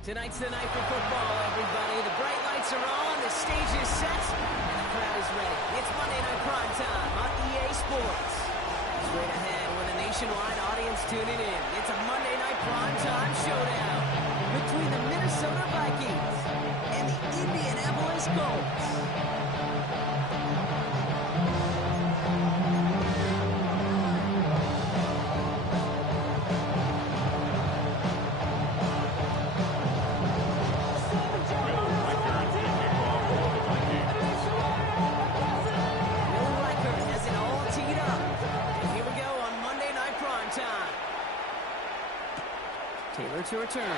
Tonight's the night for football, everybody. The bright lights are on, the stage is set, and the crowd is ready. It's Monday Night Prime Time on EA Sports. Straight ahead with a nationwide audience tuning in. It's a Monday Night Prime Time showdown between the Minnesota Vikings and the Indianapolis Colts. To return. And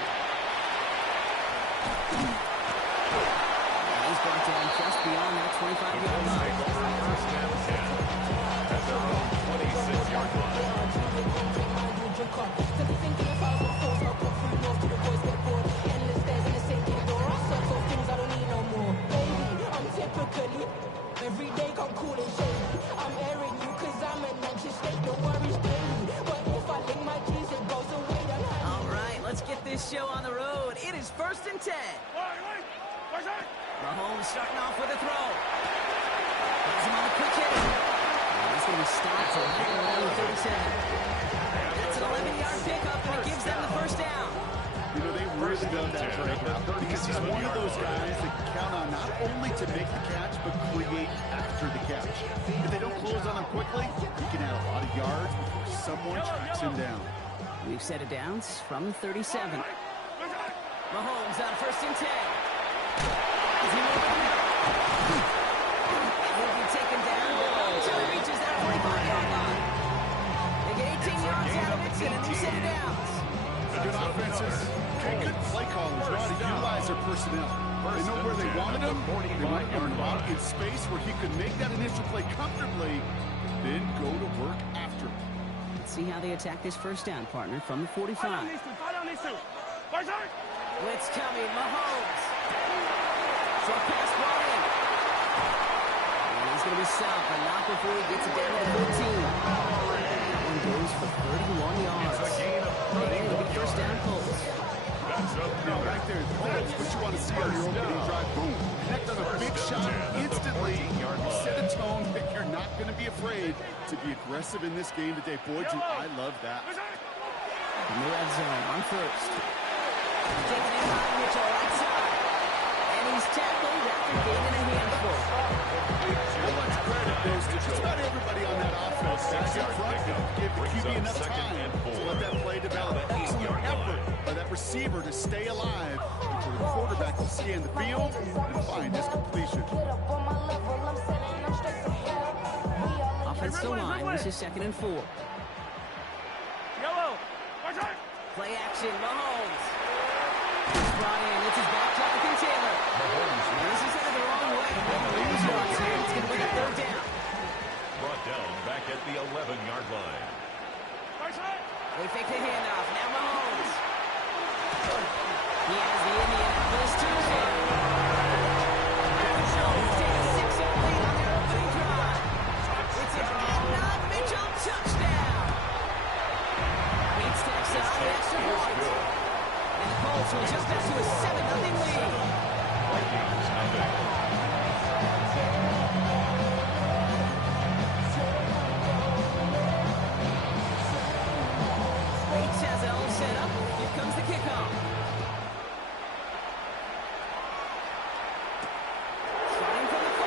he's brought down just beyond that 25-yard line. First down 10 at their own 26-yard line. Every day come cool and shady. I'm airing you cause I'm an anxious state. No worries daily. But if I link my keys, it goes away. Let's get this show on the road. It is 1st and 10. Mahomes starting off with a throw. Has him on the quick hit. He's going to be stopped around the 37. That's an 11-yard pickup, and it gives them the first down. You know, they really love that right now because he's one of those guys that count on not only to make the catch, but create after the catch. If they don't close on him quickly, he can add a lot of yards before someone tracks him down. We've set it down from 37. Mahomes on 1st and 10. Is he moving? It will be taken down until he reaches that 45-yard line. They get 18 yards out of it, and a new set of downs. Good offenses, good play callers know how to utilize their personnel. They know where they wanted him. They might learn him out in space where he could make that initial play comfortably, then go to work after him. Let's see how they attack this first down, partner, from the 45. Blitz coming, Mahomes. Short pass ball in. And he's going to be stopped, but not before he gets it down to the 15. That one goes for 31 yards. And it'll be first down, Colts. Now, right there, that's what you want to see on your opening drive. Boom. Connect on a big shot instantly. Set a tone that you're not going to be afraid to be aggressive in this game today. Boy, do I love that. In the red zone on first. Taking in by Mitchell right side. And he's tackled after gaining a handful. How much credit goes to just about everybody on that offense. That's up front. Give the QB enough time to let that play develop. Excellent effort by that receiver to stay alive for the quarterback to scan the field and find his completion. Offensive line, this is 2nd and 4. Play action, Mahomes. He's brought in, it's his back, Jonathan Taylor. This is headed the wrong way. Lose yards here, it's going to be a 3rd down. Brought down back at the 11-yard line. They fake the handoff, now Mahomes. He has the Indianapolis Tuesday. Mahomes take a 6-0 lead on their opening drive. It's a not Mitchell touchdown. Beats Texas on the extra point. And the Colts will jump back to a 7-0 lead. Vikings nothing. Bates has it all set up. Here comes the kickoff. Starting from the 5.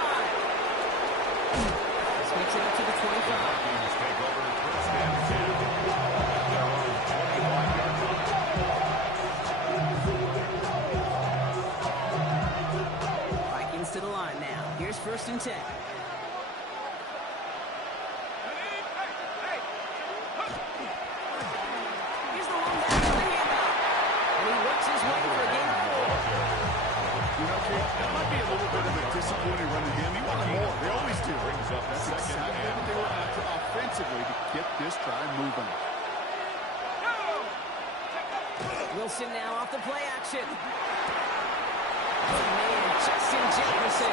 This makes it up to the 25. Vikings take over first and 10 at their own 21-yard line. Vikings to the line now. Here's 1st and 10. Here's the long back on the handoff. And he works his way for a gain of 4. You know, Kate, that might be a little bit of a disappointing run to him. He wanted more. They always do. That's exactly what they were after offensively to get this drive moving. Wilson now off the play action. Oh, man, Justin Jefferson.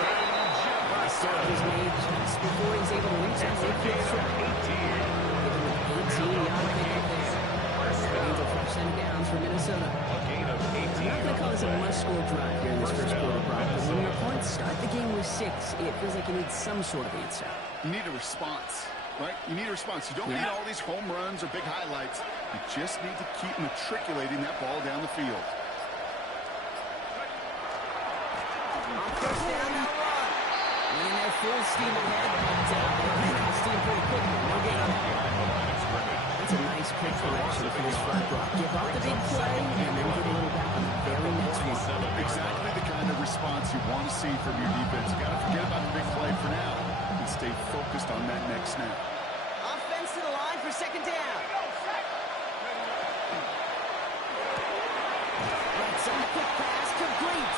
Stop was made just before he's able to reach that midfield track. 18-yard pickup there. Gains a first and downs for Minnesota. A gain of 18. They're not going to call was a must-score drive here in this first quarter, Brock. But when your opponents start the game with 6, it feels like you need some sort of answer. You need a response, right? You need a response. You don't need all these home runs or big highlights. You just need to keep matriculating that ball down the field. On first down, they'll run. And they're full steam ahead, but they'll make the steam pretty quickly. No gain on that. That's a nice quick correction for this front block. Give up the big play, and then get a little back on the very next one. Exactly the kind of response you want to see from your defense. You got to forget about the big play for now and stay focused on that next snap. Offense to the line for second down. Right side quick pass complete.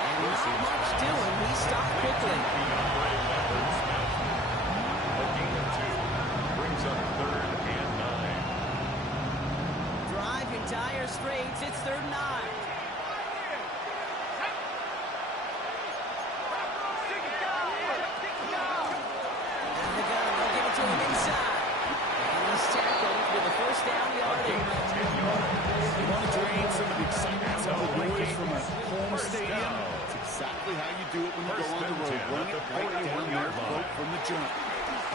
And not much doing. He stopped quickly. A gain of 2 brings up 3rd and 9. Drive in dire straits. It's 3rd and 9. And the gun, they'll give it to him inside. And he's tackled with a first down yardage. You want to drain some of the excitement, some of the noise from a home stadium? It's exactly how you do it when you go on the road. Run it right down their throat from the jump.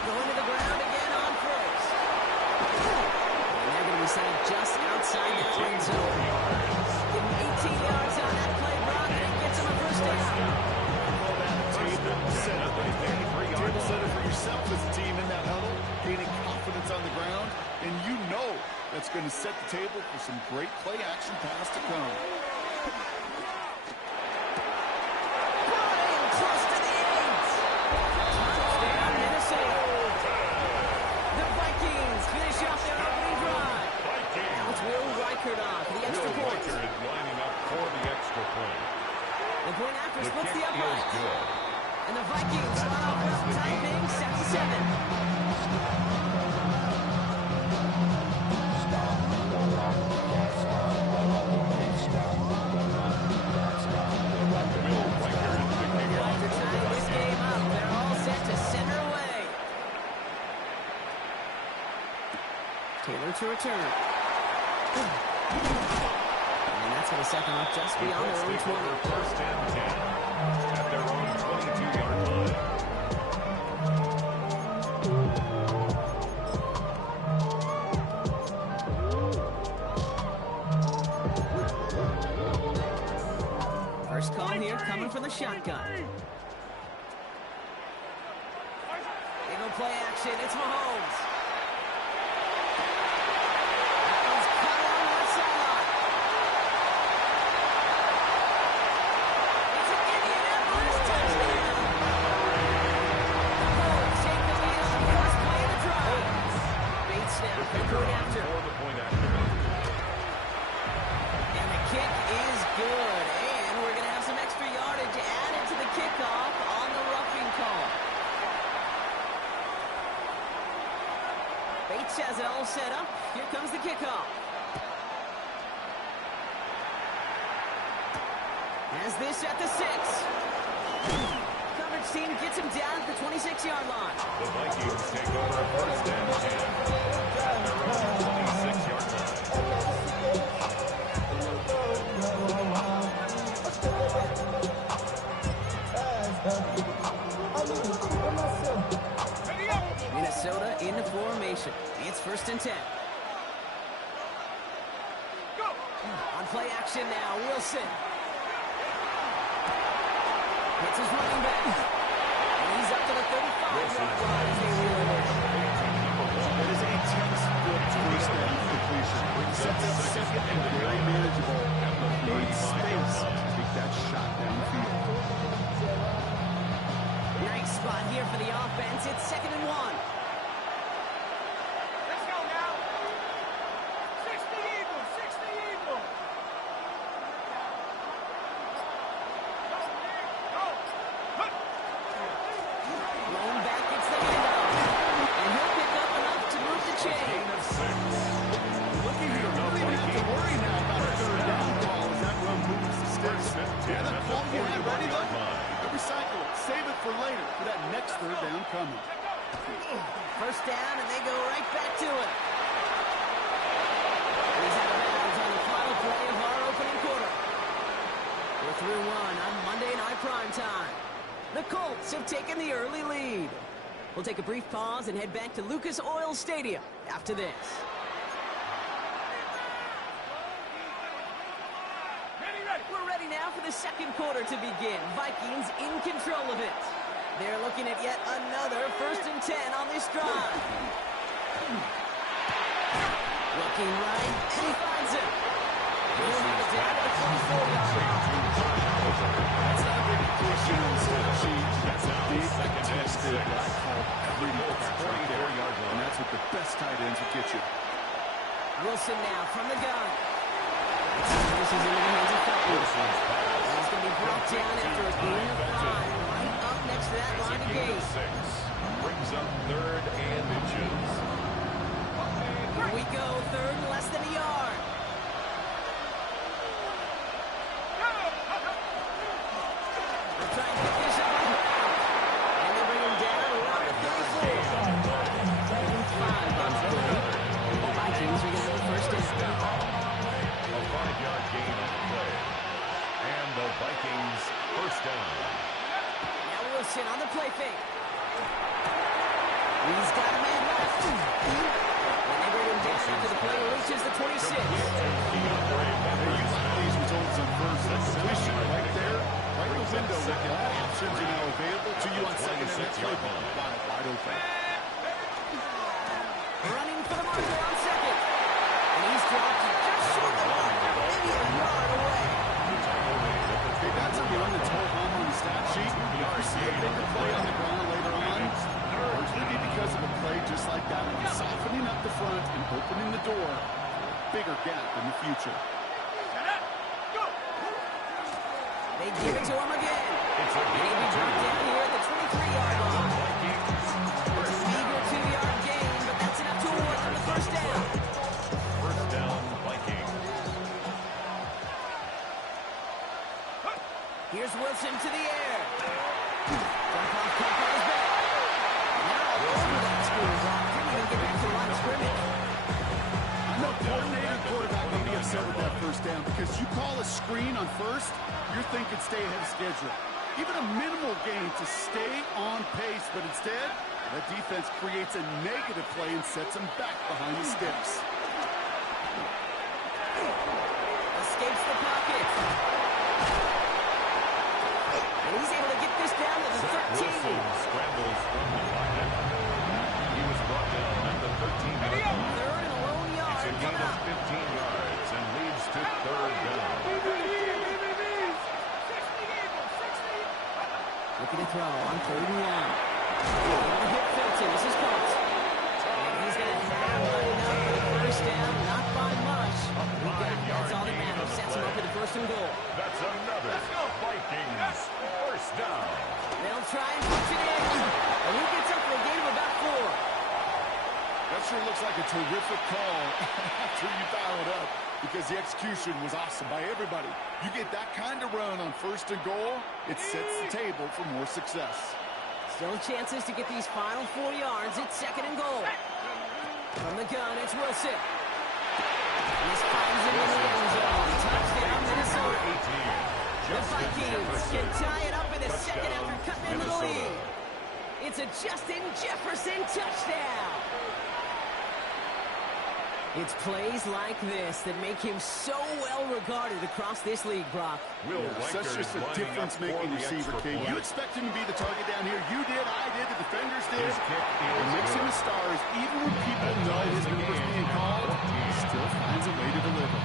Going to the ground again on first. And they're going to be set up just outside the end zone. Give him 18 yards on that play, Brock, and it gets him a first down. Table setter. Table setter for yourself as a team in that huddle, gaining confidence on the ground, and you know that's going to set the table for some great play action pass to come. Brought in close to the 8. Touchdown, Minnesota. The Vikings finish off their opening drive. Now it's Will Reichert on for the extra Will point. Reichert is lining up for the extra point. The point after The splits kick the is upright. good. And the Vikings run off with the time being 7-7. This game up. They're all set to center away. Taylor to return. And that's going to set them up just beyond their own 20. First and 10 at their own 22-yard line. First call here coming from the shotgun. They go play action. It's Mahomes. That one's caught on the left sideline. It's an Indianapolis touchdown. The Colts take the lead on the first play of the drive. Bates now for the point after. For the point after. And the kick is good. And we're going to have some extra yardage added to the kickoff on the roughing call. Bates has it all set up. Here comes the kickoff. Has this at the 6. Coverage team gets him down at the 26-yard line. The Vikings take over first and 10 at their own 26-yard line. Minnesota in the formation. It's first and 10. On play action now, Wilson. Hits his running back. And he's up to the 35-yard line as they reel it in. It is a textbook first down completion. Sets up second and very manageable. Need space to take that shot downfield. Nice spot here for the offense. It's 2nd and 1. Let's go now. 60 Eagles, 60 Eagles. Go. Blown back gets the handoff. And he'll pick up enough to move the chain. Gain of 6. Looking here, don't even have to worry now about a third down call as that run moves the sticks. Yeah, that call you had ready, look. Recycle it. Save it for later for that next third down coming. First down, and they go right back to it. And he's out of bounds on the final play of our opening quarter. have taken the early lead. We'll take a brief pause and head back to Lucas Oil Stadium after this. We're ready now for the second quarter to begin. Vikings in control of it. They're looking at yet another 1st and 10 on this drive. Looking right, and he finds it. He'll have it down to the 24-yard line. That's not a big completion on the stat sheet. That's a big contested, what I call gritty catch right there. And that's what the best tight ends will get you. Wilson now from the gun. This is in the hands of Felton. He's going to be brought down after a gain of 5, right up next to that line of gain. Brings up 3rd and inches. Here we go, 3rd and less than a yard. They're trying to get this up on the ground. And they bring him down around the 34. 5 on the play. The Vikings are going to go 1st down. A 5-yard gain on the play. And the Vikings 1st down. Now Wilson on the play fake. He's got a man left. And they bring him down after the play reaches the 26. Hey, you like these results on first. That's completion right there. Right in the window with all options are now available to you on second and that play ball. Wide open. Running for the marker on second. And he's dropped just short of the marker, maybe a yard away. Hey, that's a run that's home on the stat sheet. You ever see a bigger play on the ground later on? Largely because of a play just like that one, softening up the front and opening the door. Bigger gap in the future. They give it to him again. And he'll be dropped down here at the 23-yard line. It's a meager 2-yard gain, but that's enough to award them the 1st down. 1st down, Vikings. Here's Wilson to the air. Dump off Cup on his back. Now over that screen block. Didn't even get back to the line of scrimmage. I'm a coordinator quarterback going to be upset with that 1st down because you call a screen on 1st, you're thinking stay ahead of schedule. Even a minimal gain to stay on pace, but instead, that defense creates a negative play and sets them back behind the sticks. Escapes the pocket. And he's able to get this down to the 13. Wilson scrambles from the pocket. He was brought down at the 13-yard line. 3rd and a lone It's yard a gain coming of up. 15 yards and leads to 3rd down. Looking to throw on 3rd and 1. Able to hit Felton. This is Colts. And he's going to have enough for the 1st down. Not by much. That's all that matters. Sets him up for the 1st and goal. That's another Vikings 1st down. They'll try and punch it in. And he gets up for a gain of about 4. That sure looks like a terrific call after you dial it up because the execution was awesome by everybody. You get that kind of run on 1st and goal, it sets the table for more success. Still chances to get these final 4 yards. It's 2nd and goal. From the gun, it's Wilson. And this finds him in the end zone. Touchdown, Minnesota. The Vikings can tie it up in the 2nd after cutting into the lead. It's a Justin Jefferson touchdown. It's plays like this that make him so well regarded across this league, Brock. Such just a difference-making receiver, King. You expect him to be the target down here. You did, I did, the defenders did. It makes him a star. Even when people know his number's being called, he still finds a way to deliver.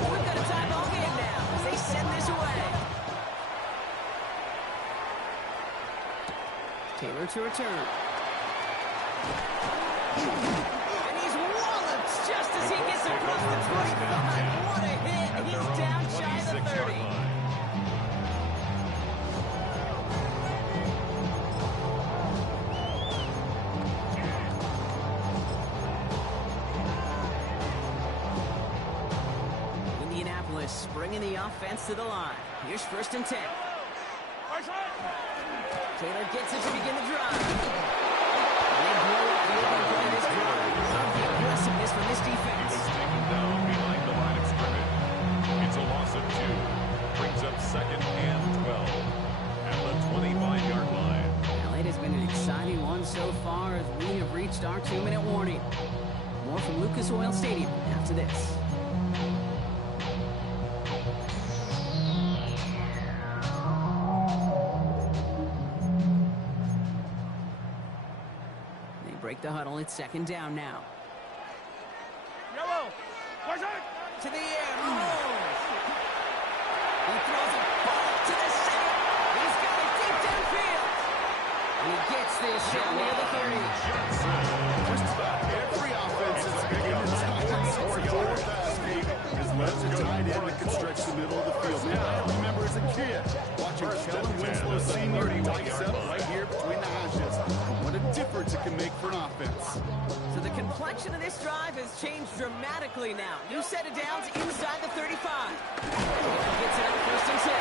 We've got a tie ball game now as they send this away. Taylor to return. And he's walloped just as he gets across the 25. What a hit. He's down shy of the 30. Indianapolis bringing the offense to the line. Here's 1st and 10. Taylor gets it to begin the drive. They blow up the open play this drive. Love the aggressiveness from this defense. Taken down behind the line of scrimmage. It's a loss of 2. Brings up second and 12 at the 25-yard line. Well, it has been an exciting one so far as we have reached our 2-minute warning. More from Lucas Oil Stadium after this. They break the huddle. It's second down now. Yellow. Watch out. To the air, Mahomes. He throws a ball to the center. He's got it deep downfield. And he gets this down near the 30. Just about every offense is big in the Titans or forward pass game has led to tight end that can stretch the middle of the field. Man, I remember as a kid watching Kellen Winslow Sr. dice up right here between the hashes. What a difference it can make for an offense. So the complexion of this drive has changed dramatically now. New set of downs inside the 35. Gets it out first and 10.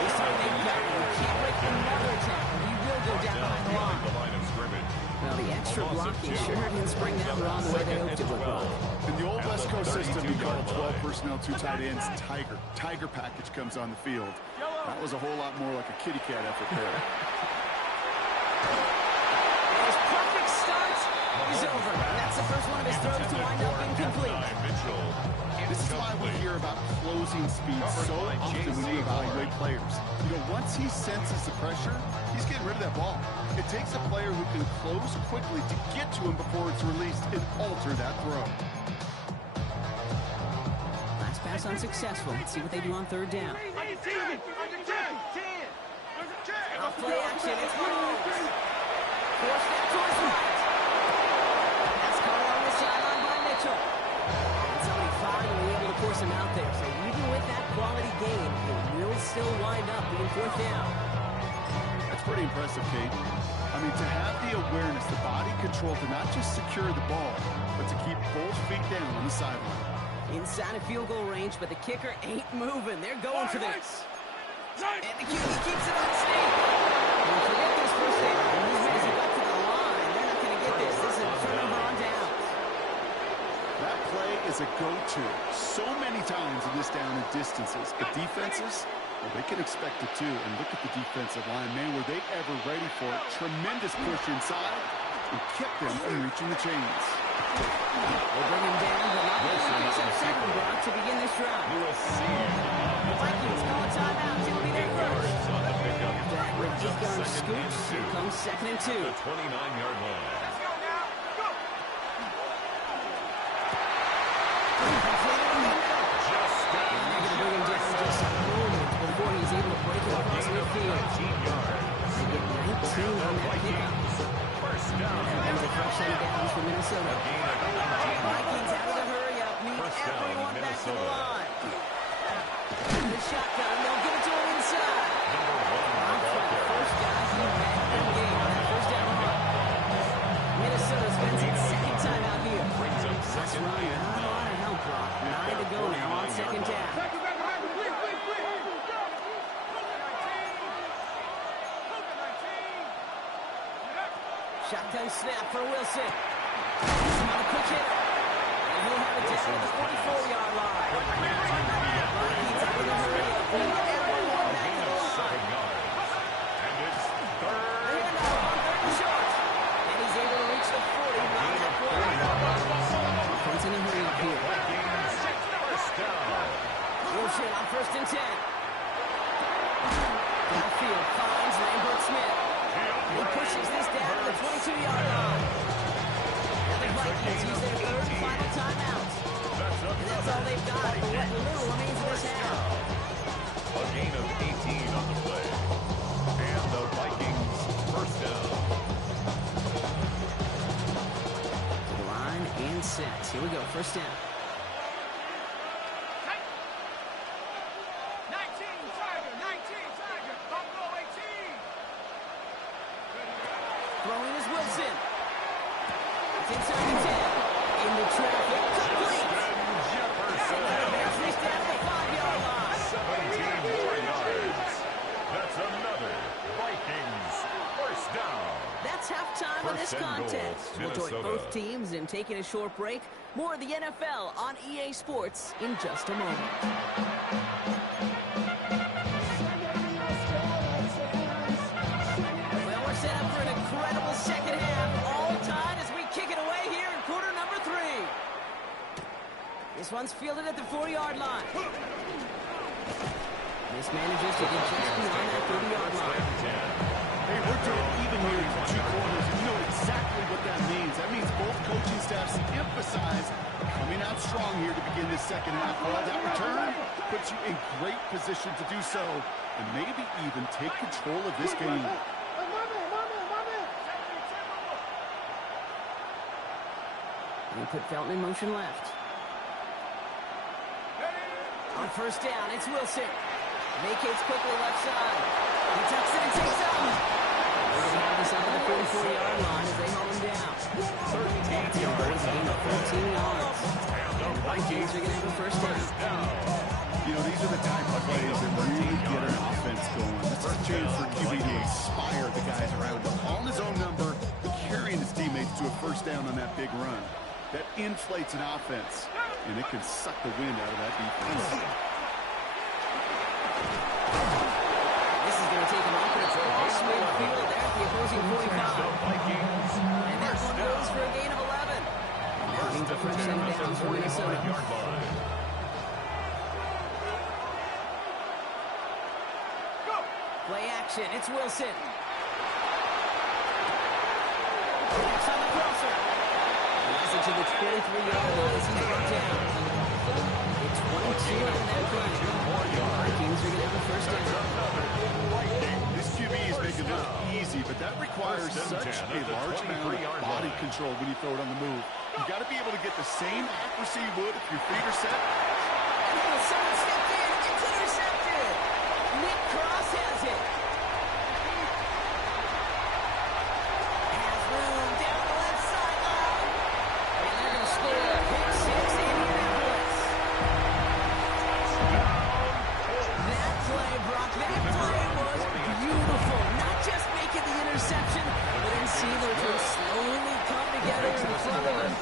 This time they've got him. Can't break another tackle. He will go down behind the line. The line of scrimmage. Well, the extra blocking sure didn't spring that wrong the way they hoped it would run. In the old West Coast system, you call 12 personnel, 2 tight ends, Tiger. Tiger package comes on the field. That was a whole lot more like a kitty cat effort there. His perfect start is over. That's the first one of his throws to wind up incomplete. This is why we hear about closing speed so often when you evaluate players. You know, once he senses the pressure, he's getting rid of that ball. It takes a player who can close quickly to get to him before it's released and alter that throw. Last pass unsuccessful. Let's see what they do on third down. Off play action. It's Mahomes. Forced that towards right. That's caught along the sideline by Mitchell. And somebody finally able to force him out there. So even with that quality gain, it will still wind up being fourth down. That's pretty impressive, Kate. I mean, to have the awareness, the body control to not just secure the ball, but to keep both feet down on the sideline. Inside of field goal range, but the kicker ain't moving. They're going for this. And the QB keeps it on stage. And forget this first down. As he got to the line, they're not going to get this. This is a turnover on downs. That play is a go-to so many times in this down and distances. But defenses, well, they can expect it too. And look at the defensive line. Man, were they ever ready for it. Tremendous push inside and kept them from reaching the chains. We'll bring him down, but not going to second block to begin this drive. The Vikings call a timeout. It'll be their first. That rookie gun scoops. Here comes second and 2. The 29-yard line. Before he's able to break it across midfield. They get 19 on that pickup. First down. There's a fresh set of downs for Minnesota. Vikings out of the hurry up. Need everyone back to the line. The shotgun. They'll give it to him inside. First guy he met in the game on that first down run. Minnesota spends its second time out here. That's right. Not a lot of help, Brock. 9 to go now on second down. Shotgun snap for Wilson. He's not a quick hitter. And he'll have it down at the 44-yard line. Vikings out of the hurry up. Everyone back to the line. And it's third. Handoff on third and short. And he's able to reach the 40 around that play. Offense in a hurry up here. First down. Wilson on first and 10. Downfield finds Lambert Smith. He pushes this down to the 22-yard line. Now the Vikings use their third and final timeout. And that's all they've got for what little remains of this half. A gain of 18 on the play. And the Vikings first down. To the line and set. Here we go, first down. 19 Tiger, Buffalo 18. Throwing is Wilson. It's inside the 10. Into traffic. Complete. Jefferson. And the Bears reach down to the 5-yard line. 17 more yards. That's another Vikings first down. That it's halftime of this First and goal, contest. We'll join Minnesota. both teams in taking a short break. More of the NFL on EA Sports in just a moment. Well, we're set up for an incredible second half. All tied as we kick it away here in quarter number 3. This one's fielded at the 4-yard line. This manages to get just beyond that 30-yard line. Hey, we're doing even here in 2 quarters. You know exactly what that means. That means both coaching staffs emphasize coming out strong here to begin this second half. Well, that return puts you in great position to do so and maybe even take control of this game. They put Felton in motion left. On first down, it's Wilson. Vacates quickly left side. He tucks it and takes off. They're going to have this out of the 44-yard line as they haul him down. 13 yards, gain of 14 yards. The Vikings are going to have a first down. You know, these are the type of plays that really get an offense going. It's a chance for QB to inspire the guys around him. Calling his own number, carrying his teammates to a first down on that big run. That inflates an offense, and it can suck the wind out of that defense. This is going to take him off and across midfield there at the opposing 45. And that one goes for a gain of 11. And that means a first set of downs for Minnesota. Play action, it's Wilson. Pass on the crosser. Passing to the 23-yard line as he's brought down. It's 22 on that play. Vikings are going to have a first down. This QB is making it look easy, but that requires such a large amount of body control when you throw it on the move. You got to be able to get the same accuracy you would if your feet are set. And someone stepped in. It's intercepted. Nick Cross has it. Has room down the left sideline. And they're going to score. Pick 6, Indianapolis. That play, Brock, that play was beautiful. Not just making the interception, but then seeing the return slowly come together in front of him.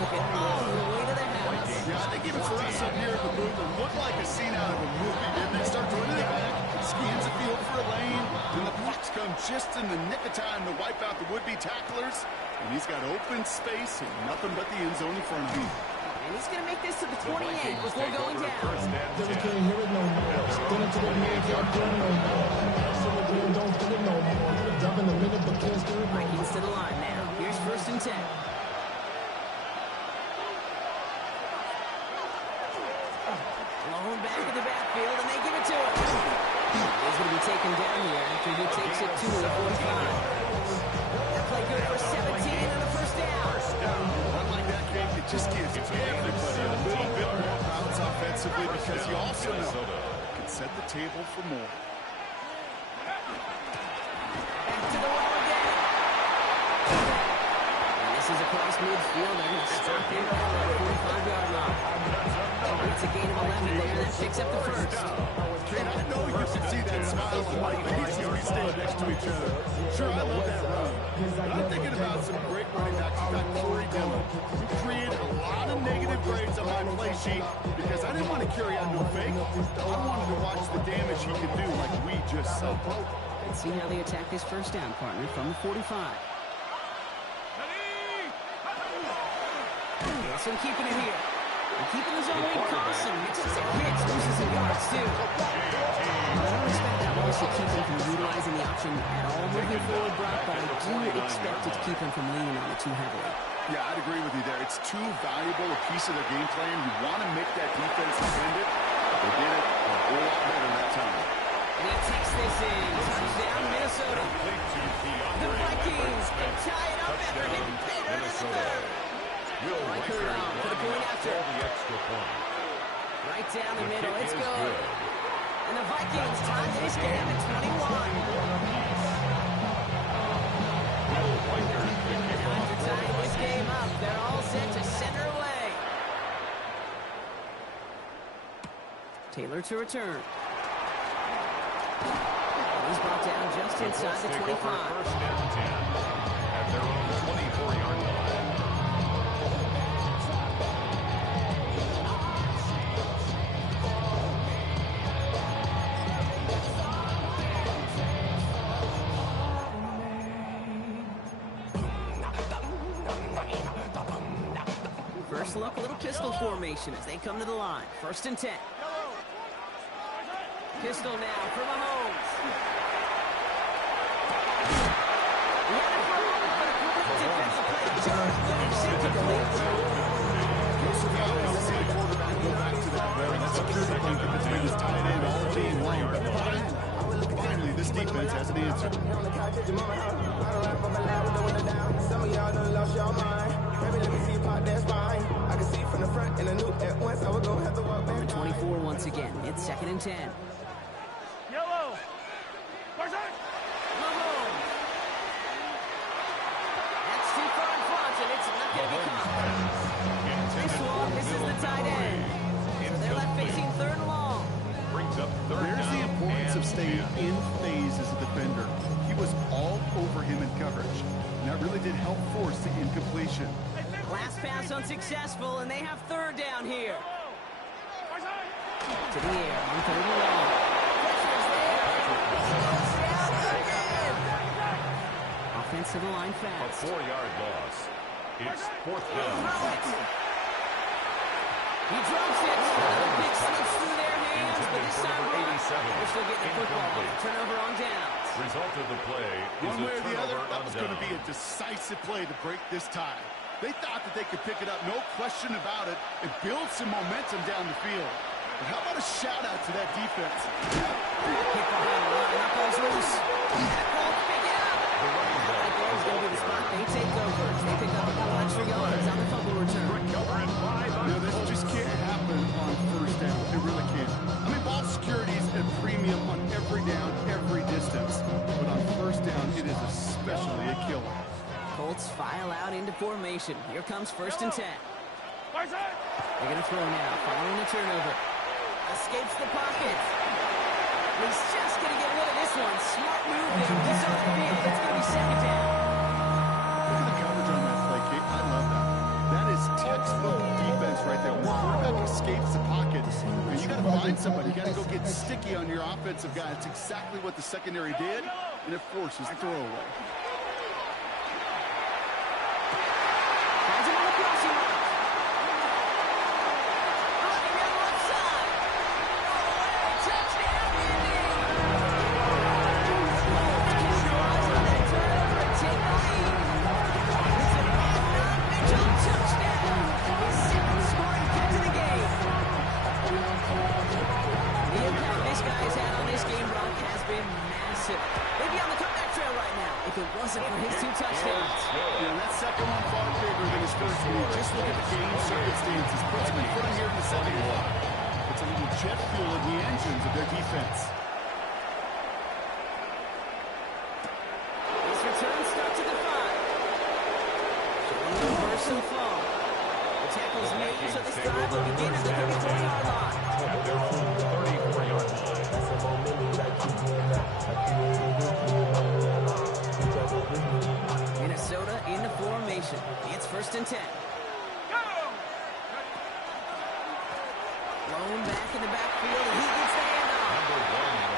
Took it all the way to the house. Yeah, I think even for us up here in the booth, it looked like a scene out of a movie. Didn't they start running it back? Scans the field for a lane. Then the blocks come just in the nick of time to wipe out the would-be tacklers. And he's got open space and nothing but the end zone in front of him. And he's going to make this to the 28 before going down. Just can't hear it no more. Still into the man can't do it no more. Still again, don't do it no more. Jump in the minute, but can't do it no more. Vikings to the line now. Here's first and 10. Blown back in the backfield, and they give it to him. He's going to be taken down here after he takes it to the 45. That play good for 17 and a first down. One like that game, it just gives everybody a little bit more bounce offensively because you also know it can set the table for more. Back to the wall again. And this is across midfield. They're going to stop him at the 45-yard line. It's a gain of 11 there. That picks up the first. And I know you can see that smile on my face as we stand next to each other. Sure, I love that run. But I'm thinking about some great running backs. You got Corey Dillon, who created a lot of negative grades on my play sheet because I didn't want to carry out no fake. I wanted to watch the damage he could do like we just saw. Let's see how they attack this first down, partner, from the 45. Wilson keeping it here. And keeping his own lead costs him. He takes a hit, loses some yards, too. I don't expect that loss to keep him from utilizing the option at all moving forward, Brock, but I do expect it to keep him from leaning on it too heavily. Yeah, I'd agree with you there. It's too valuable a piece of their game plan. You want to make that defense defend it. They did it a whole lot better that time. And he takes this in. Touchdown, Minnesota. The Vikings can tie it up after hitting Peter in the third. Riker on for the point after. Right down the middle. It's good. And the Vikings tie this game at 21. Now after tying this game up, they're all set to center away. Taylor to return. And he's brought down just inside the 25. at their own 24-yard line. First look, a little pistol formation as they come to the line. 1st and 10. Pistol now for Mahomes. He had it for a moment, but a quick defensive play. It's incomplete. You'll see the quarterback go back to that very security blanket between his tight end all game long. Finally, this defense has an answer. Some of y'all done lost your mind. Maybe let me see you pop that spine. I can see from the front and I knew at once I was gonna have to walk back. 24 once again. It's 2nd and 10. Yellow. Mahomes. That's too far in front, and it's not going to be caught. This one, this is the tight end. So they're left facing 3rd and long. Brings up 3rd There's the down importance of and staying 10. in phase as a defender. He was all over him in coverage. And that really did help force the incompletion. Last pass unsuccessful, and they have 3rd down here. To the air on 3rd and long. Pressure's there. Touchdown again. Offense to the line A fast. 4-yard loss. It's 4th down. He drops it. Another big slips through their hands, but this time around, 87. they're still getting the football. Incomplete. Turnover on downs. Result of the play is One a way or the other, turnover that on was going to be a down. decisive play to break this tie. They thought that they could pick it up, no question about it, and build some momentum down the field. But how about a shout-out to that defense? Hit behind the line. That ball's loose. That ball, pick it up. That ball's going to be the spot. They take over. They pick up a couple extra yards on the fumble return. Covering 5 on You know, this just can't happen on 1st down. It really can't. I mean, ball security is at a premium on every down, every distance. But on 1st down, it is especially a killer. Colts file out into formation. Here comes 1st and 10. Right side. They're going to throw now, following the turnover. Escapes the pocket. He's just going to get rid of this one. Smart move there. He's on the field. It's going to be 2nd down. Look at the coverage on that play, Kate. I love that. That is textbook defense right there. When the quarterback escapes the pocket, and you got to find somebody. You got to go get sticky on your offensive guy. It's exactly what the secondary did, and it forces the throwaway. Finds him on the crossing route. Running down the left side. Touchdown, Indy. Capitalize on that turnover and take the lead. It's a Mitchell touchdown. His 2nd scoring kick to the game. The impact this guy has had on this game, Brock, has been massive. They'd be on the comeback trail right now if it wasn't for his 2 touchdowns. Yeah, that second one far bigger than his first one. Just look at the game circumstances. Puts him in front here in the second one. It's a little jet fuel in the engines of their defense. This return starts at the 5. Showing the reverse and fall. The tackle's made, so this drive will begin at the 34-yard line. At their own 34-yard line. Minnesota in the formation. It's 1st and 10. Blown back in the backfield, and he gets the handoff.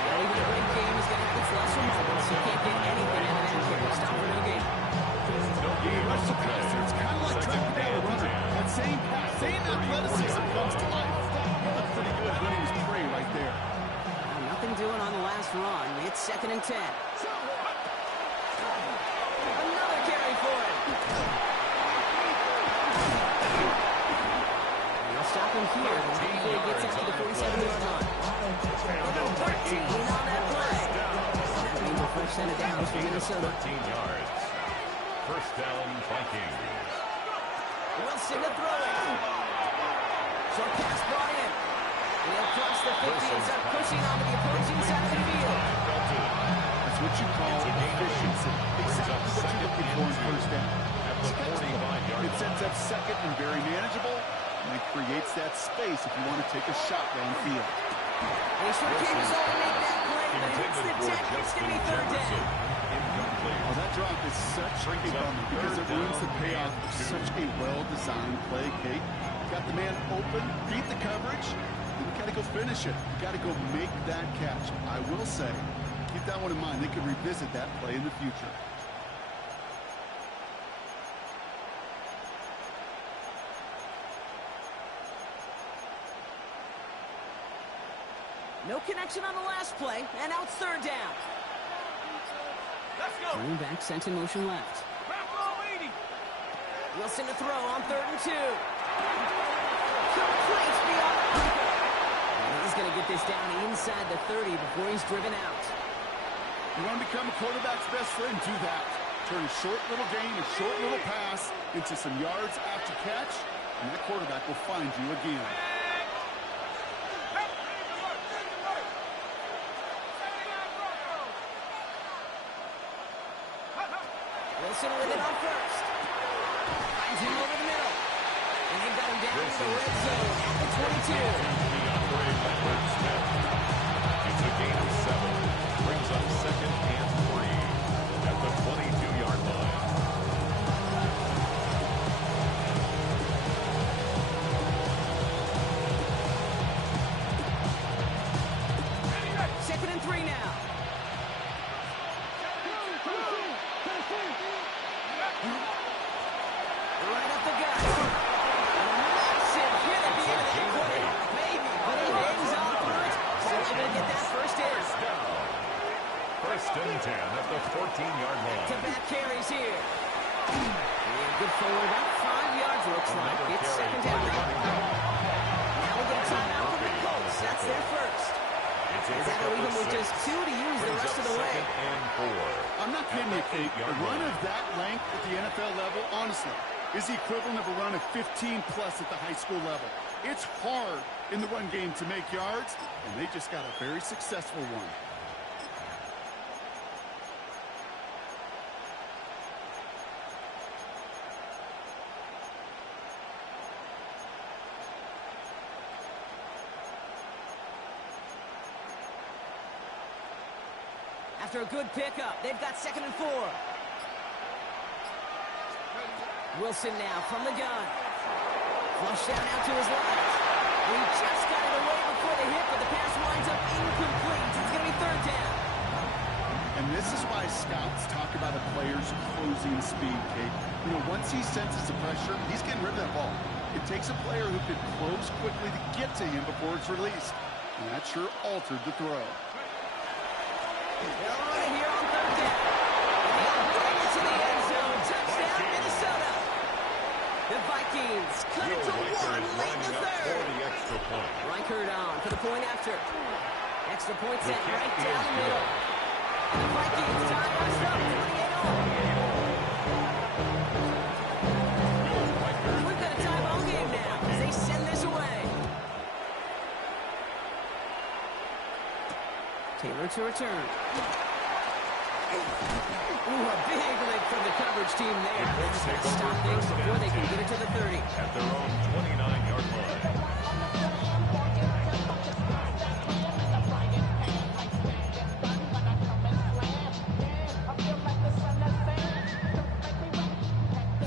Now, even a great game is going to have its lesser moments, so you can't get anything out of that carry. Stop for no gain. Rush the passer. It's kind of like tracking down a runner. That same pass, same athleticism comes to life. That looked pretty good when he was prey right there. Now, nothing doing on the last run. It's 2nd and 10. Another carry for him. They'll stop him here before he gets out to the 47-yard line. 13 on that play. That being the first set of downs for Minnesota. 13 yards. 1st down, Vikings. Wilson to throw it. Short pass brought in. And he'll cross the 50 and start pushing onto the opposing side of the field. That's what you call efficiency. Exactly what you're looking for in 1st down. At the 45-yard It sets up 2nd and very manageable, and it creates that space if you want to take a shot downfield. They sure can't just all make that play, but it's the 10. It's going to be 3rd down. Incomplete. Well, that drop is such a bummer because it ruins the payoff of such a well-designed play, Kate. Got the man open, beat the coverage, and you got to go finish it. You got to go make that catch. I will say, keep that one in mind. They could revisit that play in the future. No connection on the last play, and now it's third down. Let's go. Running back sent in motion left. Back row 80. Wilson to throw on 3rd and 2. Complete beyond the keeper. And he's going to get this down inside the 30 before he's driven out. You want to become a quarterback's best friend? Do that. Turn a short little gain, a short little pass into some yards after catch, and that quarterback will find you again. Wilson with it on 1st. Finds him over the middle. And they've got him down in the red zone at the 22. It's a gain of 7. Brings up 2nd and 3 at the 22-yard line. Second and 3 now. Right up the gut. Massive hit at the end of that play. Maybe, but he hangs on through it. So they're going to get that first in. First and 10 at the 14-yard line. Back-to-back carries here. And good forward, about 5 yards looks like. It's second down. Now we'll get a timeout from the Colts. That's their first. Is that leave them with just 2 to use the rest of the way? I'm not kidding you, Kate. A run of that length at the NFL level, honestly, is the equivalent of a run of 15-plus at the high school level. It's hard in the run game to make yards, and they just got a very successful one. After a good pickup, they've got 2nd and 4. Wilson now from the gun. Flush down out to his left. He just got it away before the hit, but the pass winds up incomplete. It's going to be 3rd down. And this is why scouts talk about a player's closing speed, Kate. You know, once he senses the pressure, he's getting rid of that ball. It takes a player who can close quickly to get to him before it's released. And that sure altered the throw. They're on it here on 3rd down. And he'll bring it to the end zone. Touchdown, Minnesota. The Vikings cut it to 1 late in the 3rd. Reichert on for the point after. Extra point set right down the middle. And the Vikings tie us up 28 all. We've got a tie ball game now as they send this away. Taylor to return. Ooh, a big lick from the coverage team there. Just got to stop things before they can get it to the 30. At their own 29-yard line.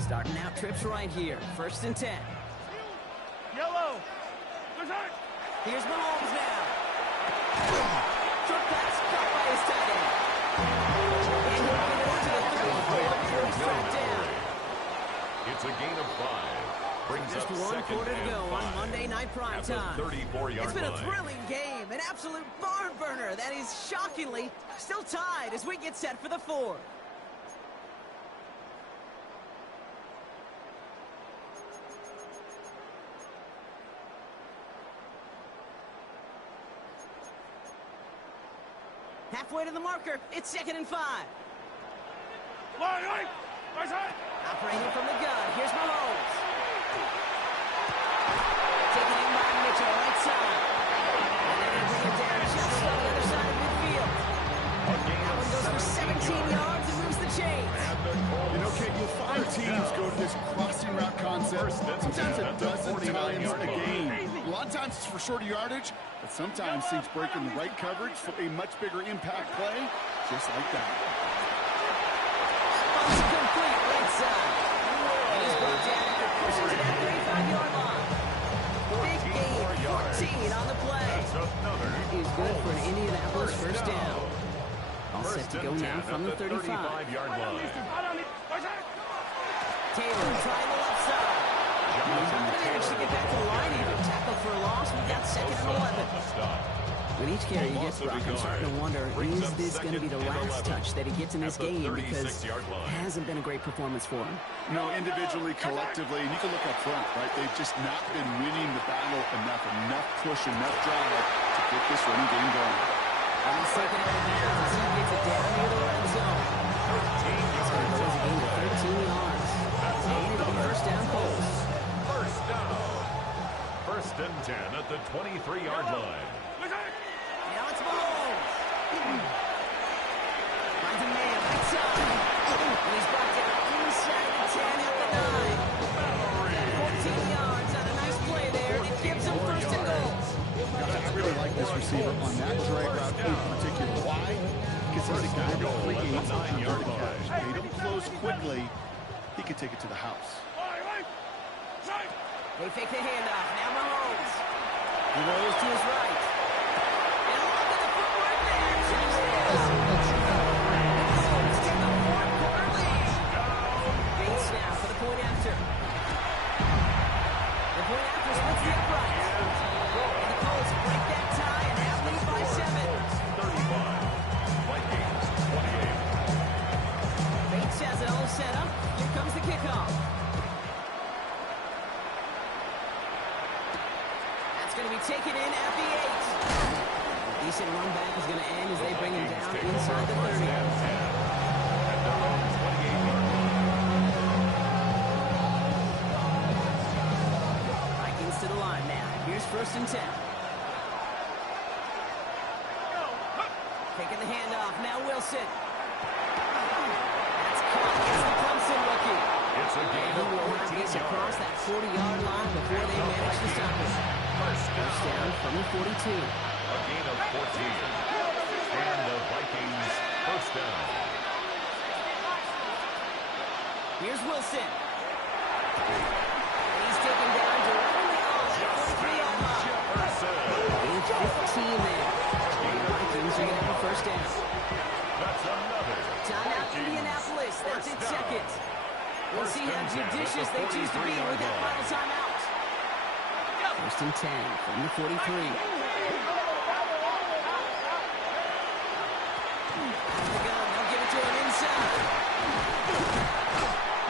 Starting out trips right here. 1st and 10. Yellow. There's hurt. Here's Mahomes now. Short pass caught by his tight end. And he'll get it to the 34 before he's tracked down. It's a gain of 5. Brings Just up 1 quarter to go 5 on Monday Night Prime Time. 34-yard It's been a line. thrilling game, an absolute barn burner that is shockingly still tied as we get set for the 4th. Halfway to the marker, it's 2nd and 5. Line. There's hurt. Operating from the gun, here's Mahomes. Taken in by Mitchell, right side. And they're going to bring it down just on the other side of midfield. That one goes for 17 yards and moves the chains. You know, Kate, you'll find teams go to this crossing route concept sometimes a dozen times a game. A lot of times it's for shorter yardage, but sometimes teams break in the right coverage for a much bigger impact play, just like that. first down. All set to go now from the 35. 35-yard line. Taylor trying the left side. He's not going to manage to get back to the line even. Tackle for a loss. We've got second and 11. With each carry he gets, Brock, I'm starting to wonder, is this going to be the last touch that he gets in this game? Because it hasn't been a great performance for him. You know, individually, collectively, and you can look up front, right? They've just not been winning the battle enough push, enough drive to get this running game going. On the second out of bounds, as he gets it down near the red zone. It's going to close the game to 13 yards. And it'll be first down Colts. First down. First and 10 at the 23-yard line. Now it's Mahomes. Finds a man right side. And he's brought down inside the 10 at the 9. 14 yards on a nice play there. It gives him first and goal. I really like this receiver on that drag route in particular. Why? Because he's a guy that freaking is a 9-yard catch. They don't close quickly. He could take it to the house. They fake the handoff. Now Mahomes. He rolls to his right. And look at the footwork there. Mahomes take a fourth-quarter lead. Bates now for the point after. The point after splits the upright. And the Colts break that tie and have lead by 7. 35. Vikings 28. Bates has it all set up. Here comes the kickoff. Going to be taken in at the 8. A decent run back is going to end as they bring him down inside the 30. Vikings to the line now. Here's first and 10. Taking the handoff. Now Wilson. That's caught against the Clemson rookie. It's a gain of 14 yards across that 40-yard line before they manage to stop it. First down from the 42. A gain of 14. And the Vikings first down. Here's Wilson. And he's taken down directly on the 43-yard line. Age 15 there. The Vikings are going to have a first down. That's another. Timeout Indianapolis. That's its second. We'll see how judicious they choose to be with that final timeout. First and 10 from the 43. The gun, they'll give it to him inside.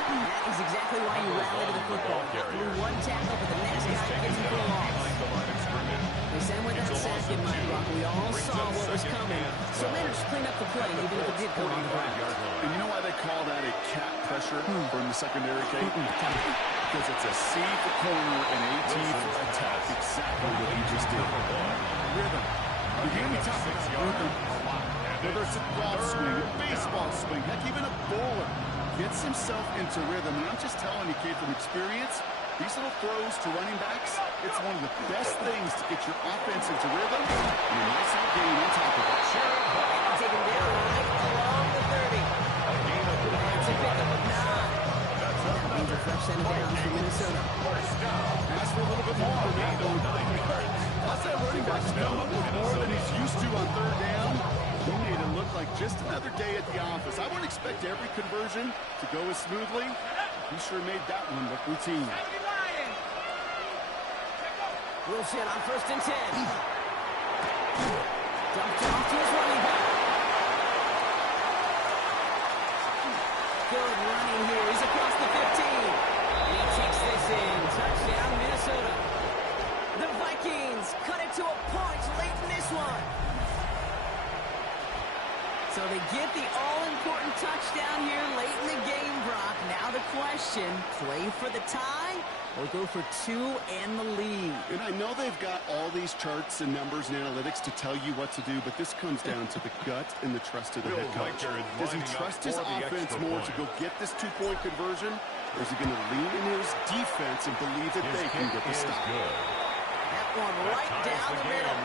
That is exactly why you rally to the football. Through one tackle, but the next guy gets him for a loss. They send with that sack in mind, Brock. We all saw what was coming. So managed to clean up the play, even if it did come on the ground. And you know why they call that a cat pressure from the secondary, Kate? Because it's a C for corner and a T for attack. Exactly what he just did. Rhythm. You hear me talk about rhythm a lot. Whether it's a golf swing, a baseball swing, heck, even a bowler gets himself into rhythm. And I'm just telling you, Kate, from experience, these little throws to running backs, it's one of the best things to get your offense into rhythm and a nice little gain on top of it. And take him down right along the 30. That's a pickup of 9. That means a fresh set of downs for Minnesota. Ask for a little bit more on that one. Plus that running back's come up with more than he's used to on third down. He made it look like just another day at the office. I wouldn't expect every conversion to go as smoothly. He sure made that one look routine. Wilson on first and 10. Dumped off to his running back. Good running here. He's across the 15. And he takes this in. Touchdown, Minnesota. The Vikings cut it to a point late in this one. So they get the all-important touchdown here late in the game, Brock. Now the question, play for the tie or go for 2 and the lead? And I know they've got all these charts and numbers and analytics to tell you what to do, but this comes down to the gut and the trust of the head coach. Does he trust his offense more to go get this 2-point conversion, or is he going to lean in his defense and believe that they can get the stop? That one right down the middle.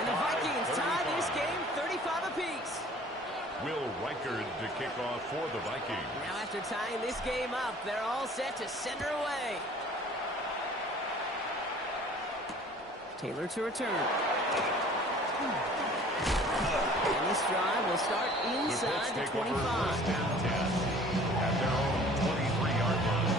And the Vikings tie this game 35 apiece. Will Reichard to kick off for the Vikings. Now after tying this game up, they're all set to send her away. Taylor to return. And this drive will start inside the 25. First and 10 at their own 23-yard line.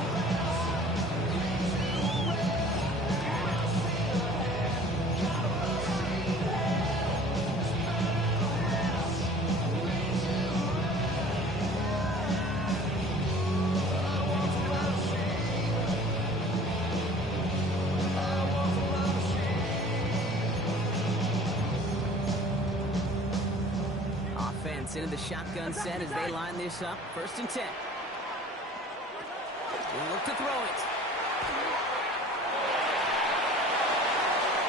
Offense into the shotgun set as they line this up. 1st and 10. They look to throw it.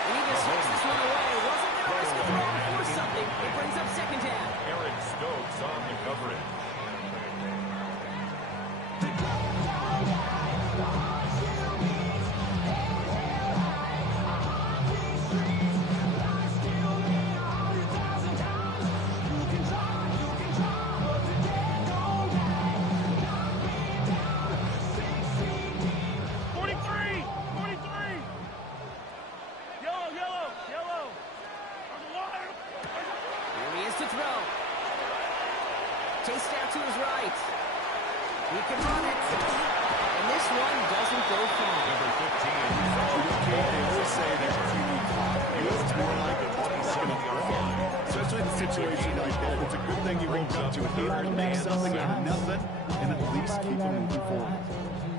And he just hits this one away. Wasn't going to risk a throw and force something. It brings up 2nd down. Eric Stokes on the coverage. Chased out to his right. He can run it. And this one doesn't go far. Number 15. They always say there's a unique clock. It's more like a 27-yard line. Especially in a situation like that, it's a good thing you woke up to it. Either to make something out of nothing and at least keep them moving forward.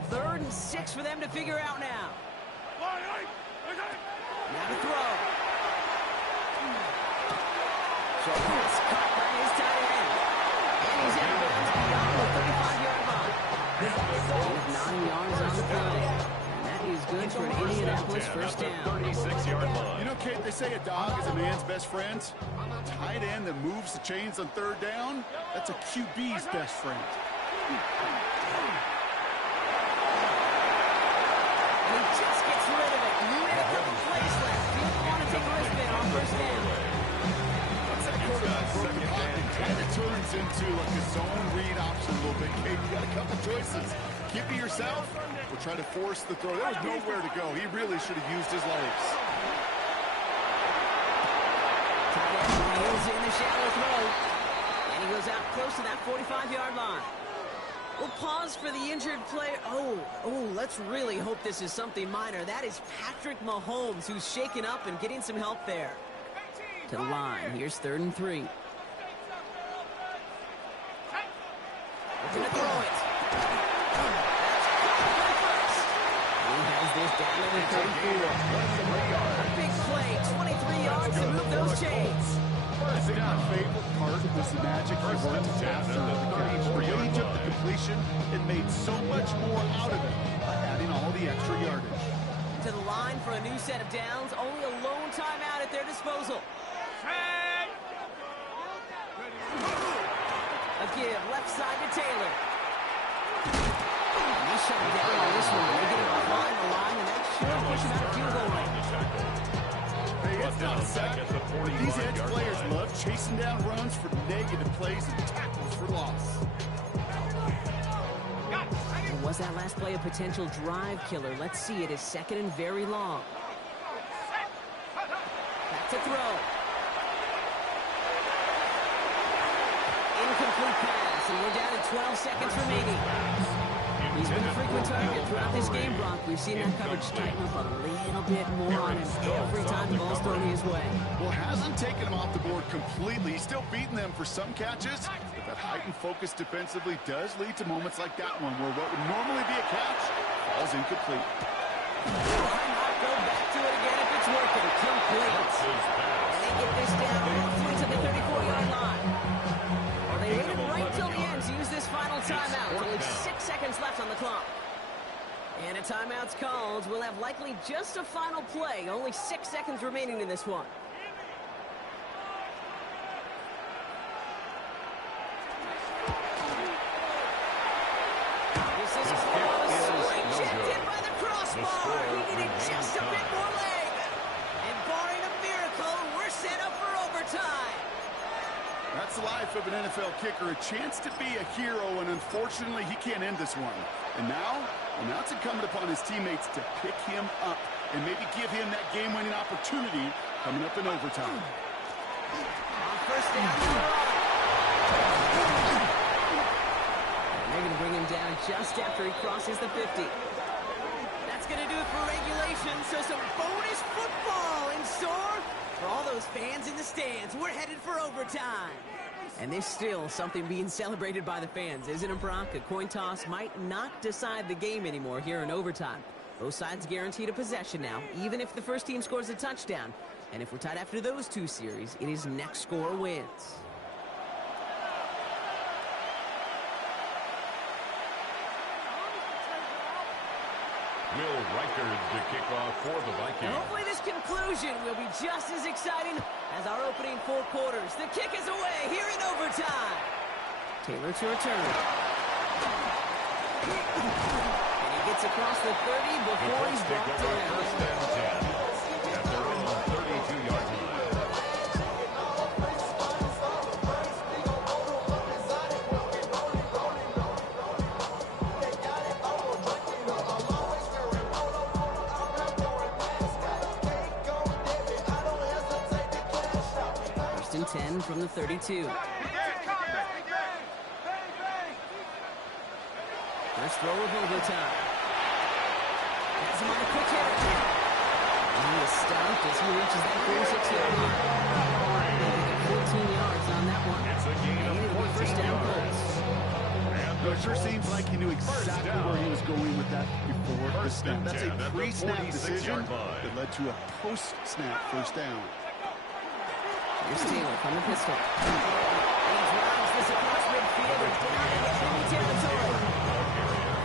3rd and 6 for them to figure out now. Now to throw. So it's caught by his tight end. And he's out of bounds beyond the 35-yard line. 9 yards on the play. And that is good for an Indianapolis 1st down. 36-yard line. You know, Kate, they say a dog is a man's best friend. Tight end that moves the chains on 3rd down, that's a QB's best friend. And he just gets rid of it. You had a couple plays left. You don't want to take a risk there on 1st down. And it turns into like a zone read option a little bit, Kate. You got a couple choices. Keep it yourself or try to force the throw. There was nowhere to go. He really should have used his legs. He's in the shallow throw. And he goes out close to that 45-yard line. We'll pause for the injured player. Oh, let's really hope this is something minor. That is Patrick Mahomes, who's shaken up and getting some help there. To the line. Here's 3rd and 3. Looking to throw it. He has this down to the 34. A big play. 23 yards to move those chains. I think my favorite part was the magic he worked after the catch. The way he took the completion, it made so much more out of it by adding all the extra yardage. To the line for a new set of downs. Only a lone timeout at their disposal. A give left side to Taylor. And they shut him down on this one. They get him behind the line, and that should push him out of field goal range. Hey, it's not second, but these edge players love chasing down runs for negative plays and tackles for loss. And was that last play a potential drive killer? Let's see. It is 2nd and very long. Back to throw. Incomplete pass, and we're down to 12 seconds remaining. He's been a frequent target throughout this game, Brock. We've seen that coverage tighten up a little bit more on him every time the ball's thrown his way. Well, hasn't taken him off the board completely. He's still beating them for some catches, but that heightened focus defensively does lead to moments like that one where what would normally be a catch falls incomplete. Why not go back to it again if it's working? Complete. And they get this down halfway to the 34-yard line. Well, they waited right till the end to use this final timeout. Only 6 seconds left on the clock. And a timeout's called. We'll have likely just a final play. Only 6 seconds remaining in this one. This is close. Rejected by the crossbar. He needed just a bit more leg. And barring a miracle, we're set up for overtime. That's the life of an NFL kicker, a chance to be a hero, and unfortunately, he can't end this one. And now it's incumbent upon his teammates to pick him up and maybe give him that game-winning opportunity coming up in overtime. first down. And they're going to bring him down just after he crosses the 50. That's going to do it for regulation, so some bonus football in store for all those fans in the stands. We're headed for overtime. And there's still something being celebrated by the fans, isn't it, Brock? A coin toss might not decide the game anymore here in overtime. Both sides guaranteed a possession now, even if the first team scores a touchdown. And if we're tied after those two series, it is next score wins. Will Riker to kick off for the Vikings. Hopefully this conclusion will be just as exciting as our opening 4 quarters. The kick is away here in overtime. Taylor to return. And he gets across the 30 before he's brought down. First and 10 at their own 32-yard line. First and 10 from the 32. First throw of overtime. Has him on a quick hit. And he is stopped as he reaches that 46-yard line. 14 yards on that one. It's a gain of 14 first down yards. It sure seems like he knew exactly where he was going with that before the snap. That's a down at the pre-snap 46-yard decision line. that led to a post-snap first down. Here's Taylor from the pistol. And he drives this across midfield and down into enemy territory.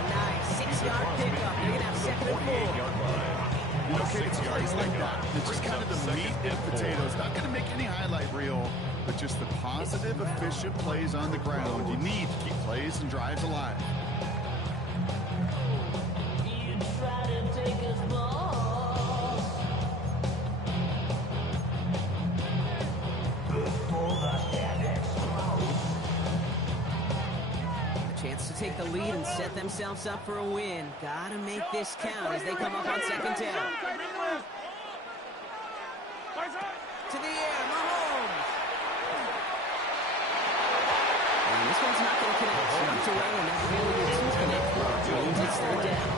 Nice 6-yard pickup. They're going to have second and 4. You know, Kate, it's plays like that. It's just kind of the meat and potatoes. Not going to make any highlight reel, but just the positive, efficient plays on the ground. You need to keep plays and drives alive. Chance to take the lead and set themselves up for a win. Gotta make this count as they come up on second down. To the air, Mahomes. And this one's not going to connect. Knocked away, and that really is who's going to means it's third down.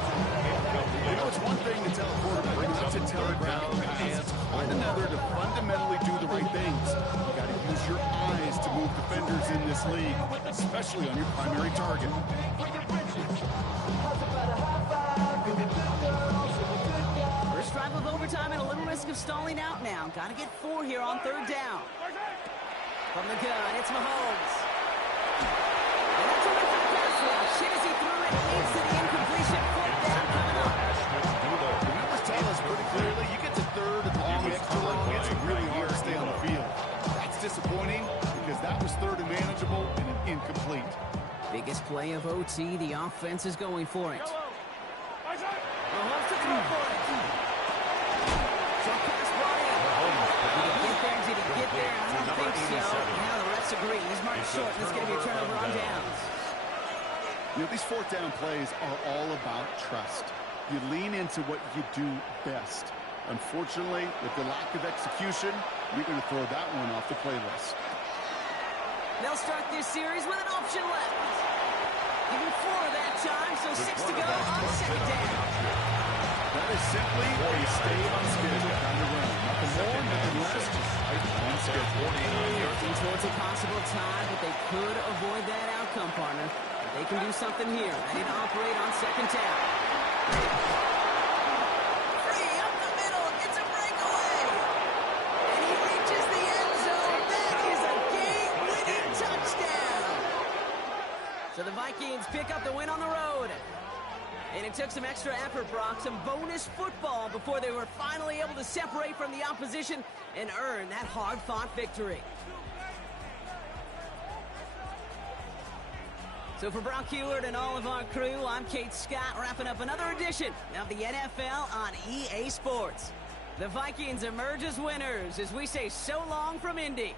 You know, it's one thing to tell a quarterback not to telegraph the pass. Find another to fundamentally do the right things. You got to use your eyes to move defenders in this league, especially on your primary target. First drive of overtime and a little risk of stalling out now. Got to get 4 here on third down. From the gun, it's Mahomes. And that's a terrific pass rush. Hit as he threw it, leads to the incompletion. Fourth down coming up. The numbers tell us pretty clearly, you get to third and long, extra long, it's really hard to stay on the field. That's disappointing because that was third and manageable and an incomplete. Biggest play of OT, the offense is going for it. Mahomes to throw for it. Short pass brought in. Did he get there? I don't think so. Now the refs agree. He's marked short. This is going to be a turnover on downs. You know, these fourth down plays are all about trust. You lean into what you do best. Unfortunately, with the lack of execution, you're going to throw that one off the playlist. They'll start this series with an option left. Even 4 that time, so 6 to go on second down. That is simply a stay on schedule kind of run. Nothing more, nothing less, just right on schedule. Drifting towards a possible tie, but they could avoid that outcome, partner. They can do something here. Ready to operate on second down. Free up the middle. It's a breakaway. And he reaches the end zone. That is a game-winning touchdown. So the Vikings pick up the win on the road. And it took some extra effort, Brock, some bonus football before they were finally able to separate from the opposition and earn that hard-fought victory. So for Brock Hewlett and all of our crew, I'm Kate Scott, wrapping up another edition of the NFL on EA Sports. The Vikings emerge as winners as we say so long from Indy.